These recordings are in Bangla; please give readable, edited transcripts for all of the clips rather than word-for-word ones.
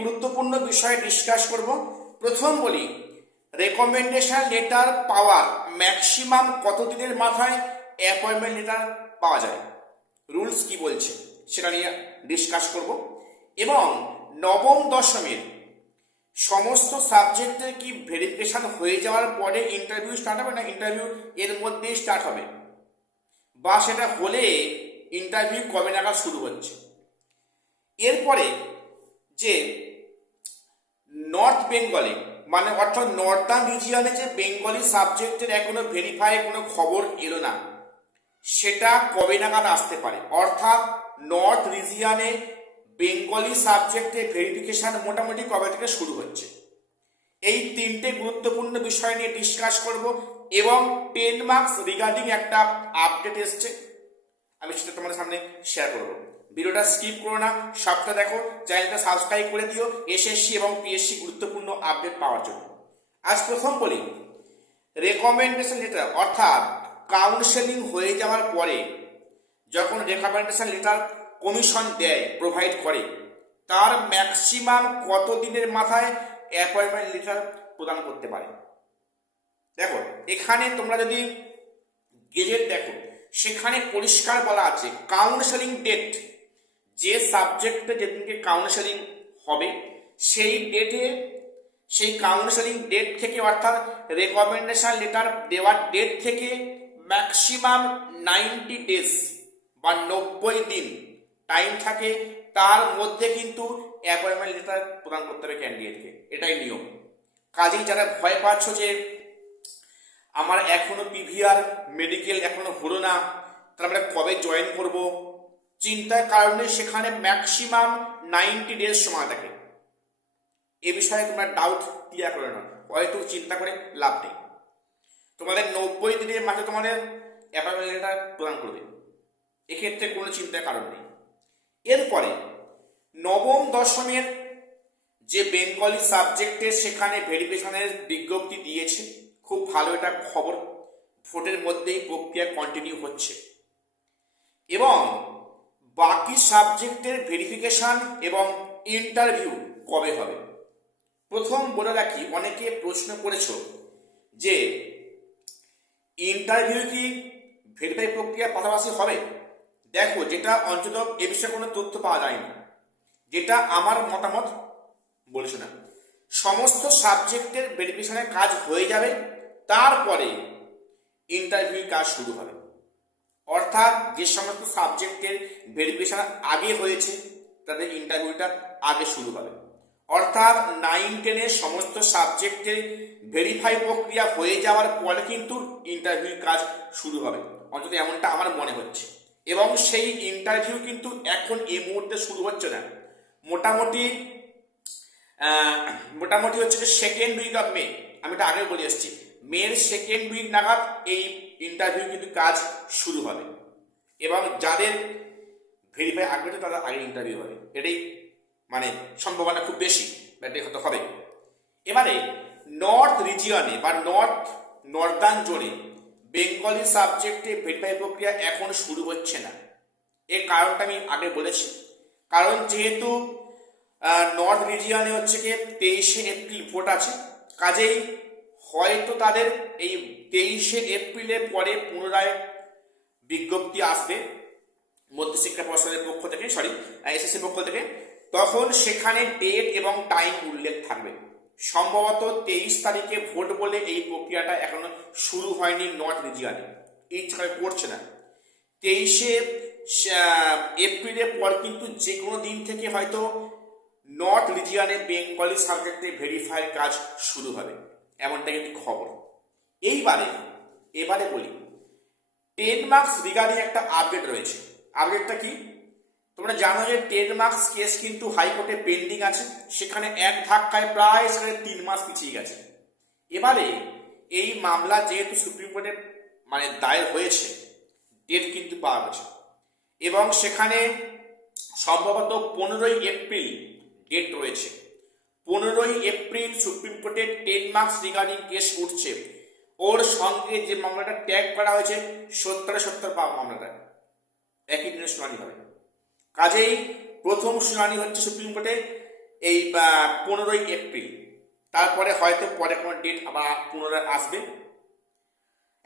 গুরুত্বপূর্ণ বিষয় ডিসকাস করব। প্রথম বলি, রেকমেন্ডেশন লেটার পাওয়ার ম্যাক্সিমাম কতদিনের মাথায় অ্যাপয়েন্টমেন্ট লেটার পাওয়া যায়, রুলস কি বলছে সেটা নিয়ে ডিসকাস করব। এবং নবম দশমের সমস্ত সাবজেক্টের কি ভেরিফিকেশন হয়ে যাওয়ার পরে ইন্টারভিউ স্টার্ট হবে, না ইন্টারভিউ এর মধ্যেই স্টার্ট হবে, বা সেটা হলে ইন্টারভিউ কবে নাগাদ শুরু হচ্ছে। এরপরে যে নর্থ বেঙ্গলে মানে অর্থাৎ নর্দার্ন রিজিয়নে যে বেঙ্গলি সাবজেক্টের এখনো ভেরিফাই কোনো খবর এলো না, সেটা কবে নাগাদ আসতে পারে। অর্থাৎ নর্থ রিজিয়নে বেঙ্গলি সাবজেক্টের ভেরিফিকেশন মোটামুটি কবে থেকে শুরু হচ্ছে, এই তিনটে গুরুত্বপূর্ণ বিষয় নিয়ে ডিসকাস করব। এবং 10 মার্কস রিগার্ডিং একটা আপডেট এসছে, আমি সেটা তোমাদের সামনে শেয়ার করবো। ভিডিওটা স্কিপ করো না, সবটা দেখো, চ্যানেলটা সাবস্ক্রাইব করে দিও এসএসসি এবং পিএসসি গুরুত্বপূর্ণ আপডেট পাওয়ার জন্য। আজ প্রথম বলি, রেকমেন্ডেশন লেটার অর্থাৎ কাউন্সেলিং হয়ে যাওয়ার পরে যখন রেকমেন্ডেশন লেটার কমিশন দেয়, প্রোভাইড করে, তার ম্যাক্সিমাম কত দিনের মাথায় অ্যাপয়েন্টমেন্ট লেটার প্রদান করতে পারে। দেখো এখানে তোমরা যদি গেজেট দেখো, সেখানে পরিষ্কার বলা আছে কাউন্সেলিং ডেট, যে সাবজেক্টে যেদিনকে কাউন্সেলিং হবে সেই ডেটে, সেই কাউন্সেলিং ডেট থেকে অর্থাৎ রেকমেন্ডেশন লেটার দেওয়ার ডেট থেকে ম্যাক্সিমাম 90 ডেজ বা 90 দিন টাইম থাকে, তার মধ্যে কিন্তু অ্যাপয়েন্টমেন্ট লেটার প্রদান করতে হবে ক্যান্ডিডেটকে, এটাই নিয়ম। কাজেই যারা ভয় পাচ্ছ যে আমার এখনো পিভিআর মেডিকেল এখনো হলো না, তাহলে আমরা কবে জয়েন করব, চিন্তার কারণে সেখানে ম্যাক্সিমাম 90 ডেজ সময় থাকে। এ বিষয়ে তোমরা ডাউট ক্লিয়ার করে নাও, হয়তো চিন্তা করে লাভ নেই। তোমাদের 90 দিনের মাঝে তোমাদের অ্যাপয়েন্টমেন্ট লেটার প্রদান করবে, এক্ষেত্রে কোনো চিন্তার কারণ নেই। এরপরে নবম দশমের যে বেঙ্গলি সাবজেক্টের সেখানে ভেরিফিকেশনের বিজ্ঞপ্তি দিয়েছে, খুব ভালো এটা খবর। ভোটের মধ্যেই প্রক্রিয়া কন্টিনিউ হচ্ছে। এবং বাকি সাবজেক্টের ভেরিফিকেশন এবং ইন্টারভিউ কবে হবে। প্রথম বলে রাখি, অনেকে প্রশ্ন করেছো যে ইন্টারভিউ কি ভেরিফাই প্রক্রিয়ার পাশাপাশি হবে। দেখো, যেটা অন্তত এ বিষয়ে কোনো তথ্য পাওয়া যায়নি, যেটা আমার মতামত বলছি না, সমস্ত সাবজেক্টের ভেরিফিকেশনের কাজ হয়ে যাবে, তারপরে ইন্টারভিউ কাজ শুরু হবে। অর্থাৎ যে সমস্ত সাবজেক্টের ভেরিফিকেশন আগে হয়েছে তাদের ইন্টারভিউটা আগে শুরু হবে। অর্থাৎ 9-10 সমস্ত সাবজেক্টের ভেরিফাই প্রক্রিয়া হয়ে যাওয়ার পরে কিন্তু ইন্টারভিউ কাজ শুরু হবে, অন্তত এমনটা আমার মনে হচ্ছে। এবং সেই ইন্টারভিউ কিন্তু এখন এই মুহূর্তে শুরু হচ্ছে না, মোটামুটি হচ্ছে যে সেকেন্ড উইক অফ মে, আমি এটা আগে বলে এসেছি, মের সেকেন্ড উইক নাগাদ এই ইন্টারভিউ কিন্তু কাজ শুরু হবে। এবং যাদের ভেরিফাই আগে তাদের আগে ইন্টারভিউ হবে, এটাই মানে সম্ভাবনা খুব বেশি, এটাই হতে হবে। এবারে নর্থ রিজিয়নে বা নর্দার্ন জোনে বেঙ্গলি সাবজেক্টে ভেরিফাই প্রক্রিয়া এখন শুরু হচ্ছে না। এর কারণটা আমি আগে বলেছি, কারণ যেহেতু নর্থ রিজিয়নে হচ্ছে কি 23শে এপ্রিল ভোট আছে, কাজেই হয়তো তাদের এই 23শে এপ্রিলের পরে পুনরায় বিজ্ঞপ্তি আসবে মধ্যশিক্ষা পর্ষদের পক্ষ থেকে, এসএসসি পক্ষ থেকে, তখন সেখানে ডেট এবং টাইম উল্লেখ থাকবে। সম্ভবত 23 তারিখে ভোট বলে এই প্রক্রিয়াটা এখনো শুরু হয়নি নর্থ রিজিয়নে, এই করছে না। 23শে এপ্রিলের পর কিন্তু যে কোনো দিন থেকে হয়তো নর্থ রিজিয়নে বেঙ্গলি সাবজেক্টে ভেরিফাই কাজ শুরু হবে, এমনটা কিন্তু খবর। এবারে বলি 10 মার্কস রিগার্ডিং একটা আপডেট রয়েছে। আপডেটটা কি? তোমরা জানো যে 10 মার্কস কেস কিন্তু হাইকোর্টে পেন্ডিং আছে, সেখানে এক ধাক্কায় প্রায় 3.5 মাস পিছিয়ে গেছে। এবারে এই মামলা যেহেতু সুপ্রিম কোর্টে মানে দায়ের হয়েছে, ডেট কিন্তু পাওয়া গেছে এবং সেখানে সম্ভবত 15ই এপ্রিল ডেট রয়েছে। 15ই এপ্রিল সুপ্রিম কোর্টে 10 মার্কস রিগার্ডিং কেস উঠছে। ওর সঙ্গে যে মামলাটা ট্যাগ করা হয়েছে 70 পাওয়া মামলাটা একই দিনে শুনানি হবে। কাজেই প্রথম শুনানি হচ্ছে সুপ্রিম কোর্টে এই 15ই এপ্রিল, তারপরে হয়তো পরে কোনো ডেট আবার পুনরায় আসবে।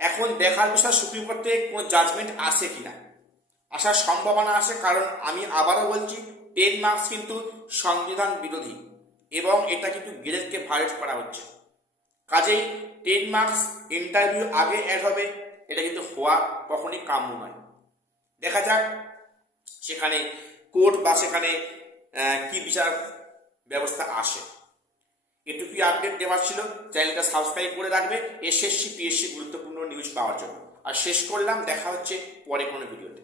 এখন দেখার বিষয় সুপ্রিম কোর্টে কোনো জাজমেন্ট আসে কিনা, আসার সম্ভাবনা আছে, কারণ আমি আবারও বলছি 10 মার্কস কিন্তু সংবিধান বিরোধী এবং এটা কিন্তু গ্রেডকে ভায়োলেট করা হচ্ছে। কাজেই 10 মার্কস ইন্টারভিউ আগে অ্যাড হবে, এটা কিন্তু হওয়া কখনই কাম্য নয়। দেখা যাক সেখানে কোর্ট বা সেখানে কি বিচার ব্যবস্থা আসে। এটুকুই আপডেট দেওয়ার ছিল। চ্যানেলটা সাবস্ক্রাইব করে রাখবে এসএসসি পিএসসি গুরুত্বপূর্ণ নিউজ পাওয়ার জন্য। আর শেষ করলাম, দেখা হচ্ছে পরে কোনো ভিডিওতে।